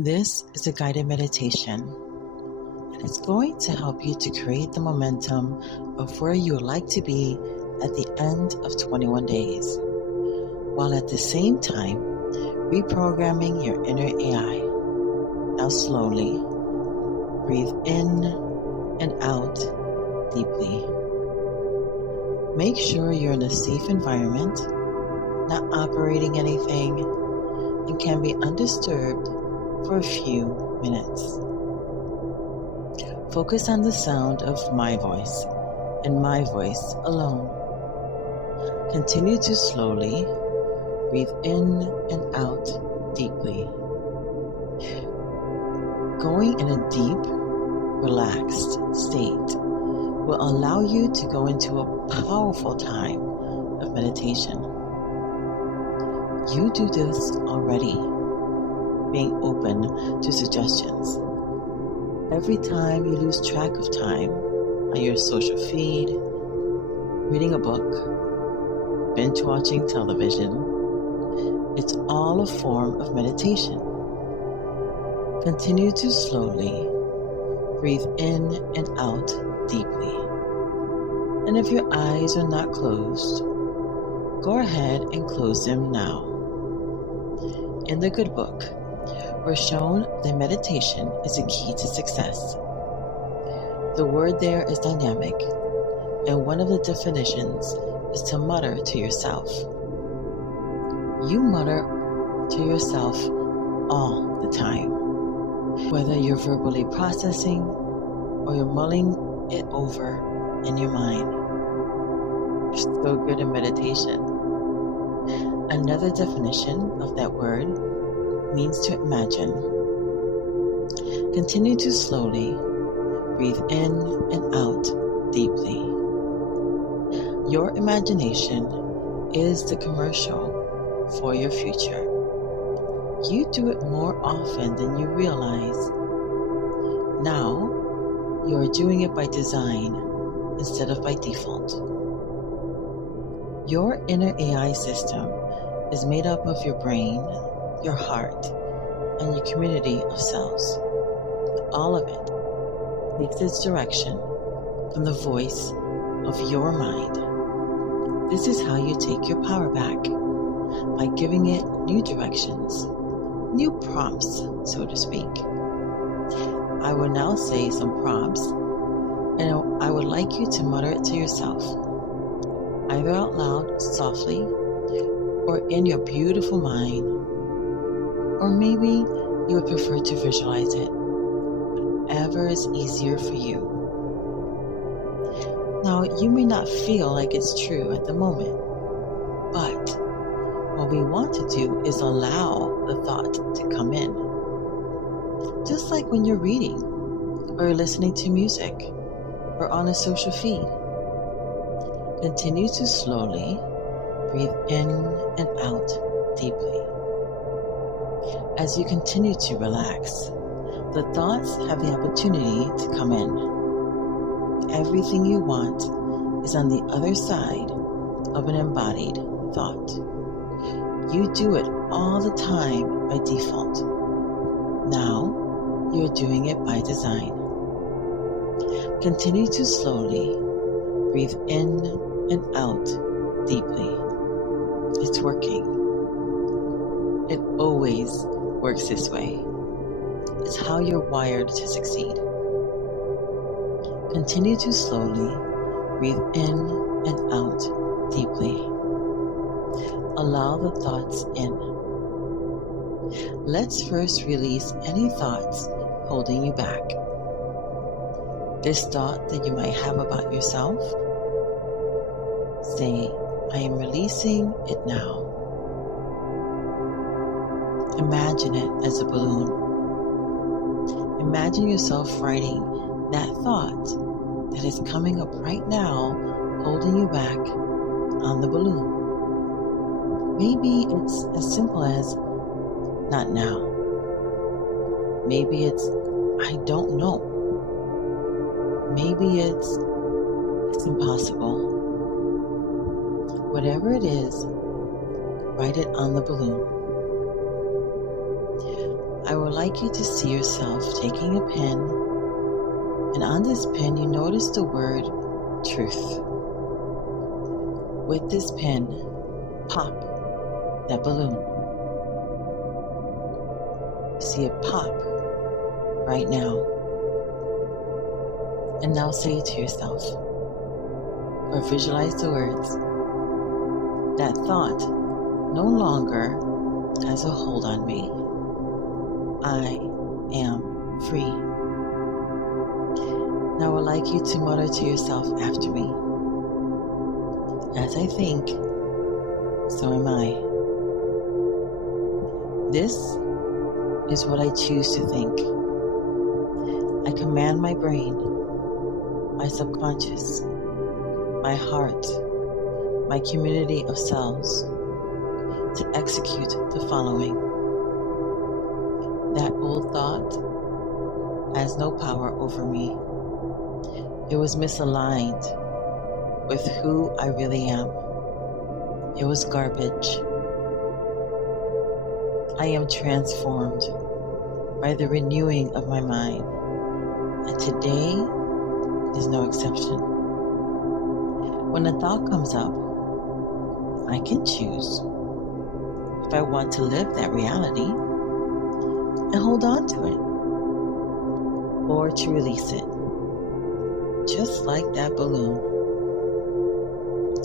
This is a guided meditation, and it's going to help you to create the momentum of where you would like to be at the end of 21 days, while at the same time reprogramming your inner AI. Now slowly breathe in and out deeply. Make sure you're in a safe environment, not operating anything, and can be undisturbed for a few minutes. Focus on the sound of my voice and my voice alone. Continue to slowly breathe in and out deeply. Going in a deep, relaxed state will allow you to go into a powerful time of meditation. You do this already, being open to suggestions. Every time you lose track of time on your social feed, reading a book, binge watching television, it's all a form of meditation. Continue to slowly breathe in and out deeply. And if your eyes are not closed, go ahead and close them now. In the good book, we're shown that meditation is a key to success. The word there is dynamic, and one of the definitions is to mutter to yourself. You mutter to yourself all the time, whether you're verbally processing or you're mulling it over in your mind. You're so good in meditation. Another definition of that word means to imagine. Continue to slowly breathe in and out deeply. Your imagination is the commercial for your future. You do it more often than you realize. Now, you are doing it by design instead of by default. Your inner AI system is made up of your brain, your heart, and your community of cells. All of it takes its direction from the voice of your mind. This is how you take your power back, by giving it new directions, new prompts, so to speak. I will now say some prompts, and I would like you to mutter it to yourself, either out loud, softly, or in your beautiful mind, or maybe you would prefer to visualize it. Whatever is easier for you. Now, you may not feel like it's true at the moment, but what we want to do is allow the thought to come in. Just like when you're reading, or listening to music, or on a social feed. Continue to slowly breathe in and out deeply. As you continue to relax, the thoughts have the opportunity to come in. Everything you want is on the other side of an embodied thought. You do it all the time by default. Now, you're doing it by design. Continue to slowly breathe in and out deeply. It's working. It always works this way. It's how you're wired to succeed. Continue to slowly breathe in and out deeply. Allow the thoughts in. Let's first release any thoughts holding you back. This thought that you might have about yourself, say, I am releasing it now. Imagine it as a balloon. Imagine yourself riding that thought that is coming up right now, holding you back on the balloon. Maybe it's as simple as, not now. Maybe it's, I don't know. Maybe it's impossible. Whatever it is, write it on the balloon. I would would like you to see yourself taking a pen, and on this pen you notice the word truth. With this pen, pop that balloon. See it pop right now. And now say it to yourself, or visualize the words. That thought no longer has a hold on me. I am free. Now I would like you to mutter to yourself after me. As I think, so am I. This is what I choose to think. I command my brain, my subconscious, my heart, my community of cells to execute the following. That old thought has no power over me. It was misaligned with who I really am. It was garbage. I am transformed by the renewing of my mind, and today is no exception. When a thought comes up, I can choose if I want to live that reality and hold on to it, or to release it, just like that balloon.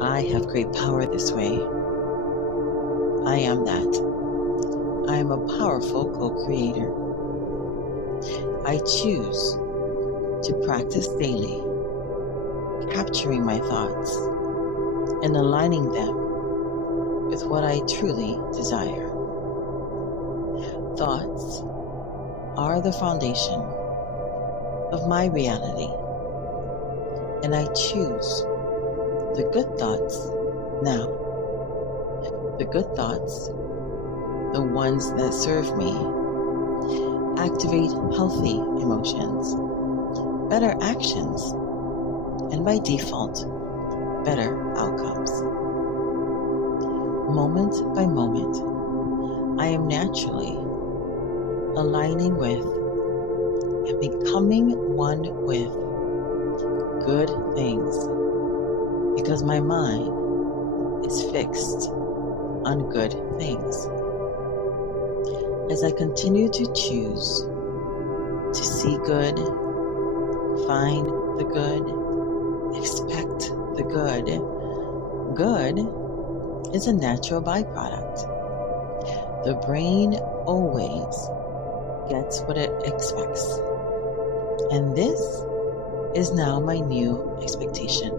I have great power this way. I am that. I am a powerful co-creator. I choose to practice daily, capturing my thoughts and aligning them with what I truly desire. Thoughts are the foundation of my reality, and I choose the good thoughts now. The good thoughts, the ones that serve me, activate healthy emotions, better actions, and by default, better outcomes. Moment by moment, I am naturally aligning with and becoming one with good things, because my mind is fixed on good things. As I continue to choose to see good, find the good, expect the good, good is a natural byproduct. The brain always gets what it expects, and this is now my new expectation.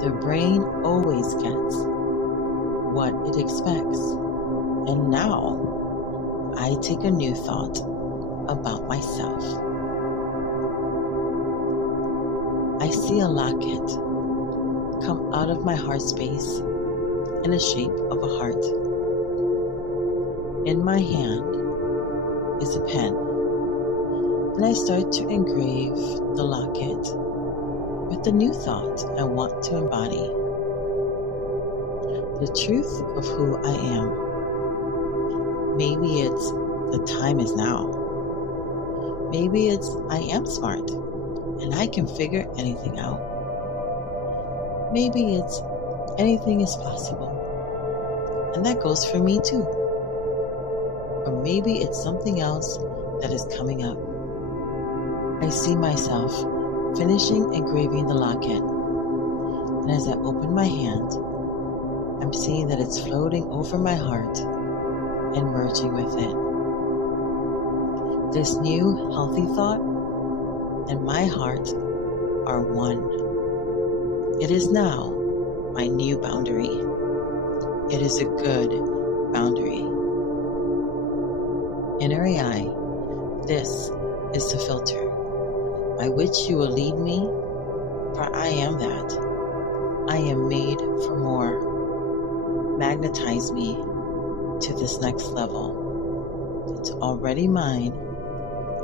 The brain always gets what it expects, and now I take a new thought about myself. I see a locket come out of my heart space in the shape of a heart. In my hand is a pen, and I start to engrave the locket with the new thought I want to embody. The truth of who I am. Maybe it's the time is now. Maybe it's I am smart and I can figure anything out. Maybe it's anything is possible, and that goes for me too. Or maybe it's something else that is coming up. I see myself finishing engraving the locket, and as I open my hand, I'm seeing that it's floating over my heart and merging with it. This new healthy thought and my heart are one. It is now my new boundary. It is a good boundary. Inner AI, this is the filter by which you will lead me, for I am that. I am made for more. Magnetize me to this next level. It's already mine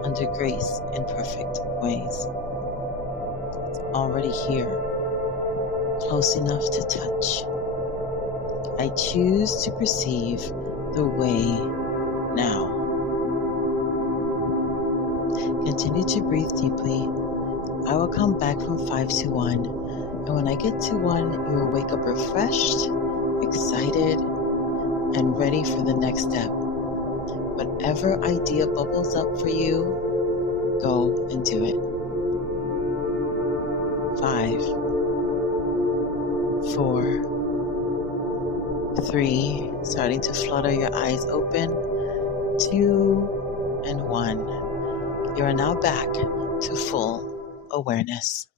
under grace in perfect ways. It's already here, close enough to touch. I choose to perceive the way now. continue to breathe deeply, I will count back from 5 to 1. And when I get to 1, you will wake up refreshed, excited, and ready for the next step. Whatever idea bubbles up for you, go and do it. 5, 4, 3, starting to flutter your eyes open, 2, and 1. You are now back to full awareness.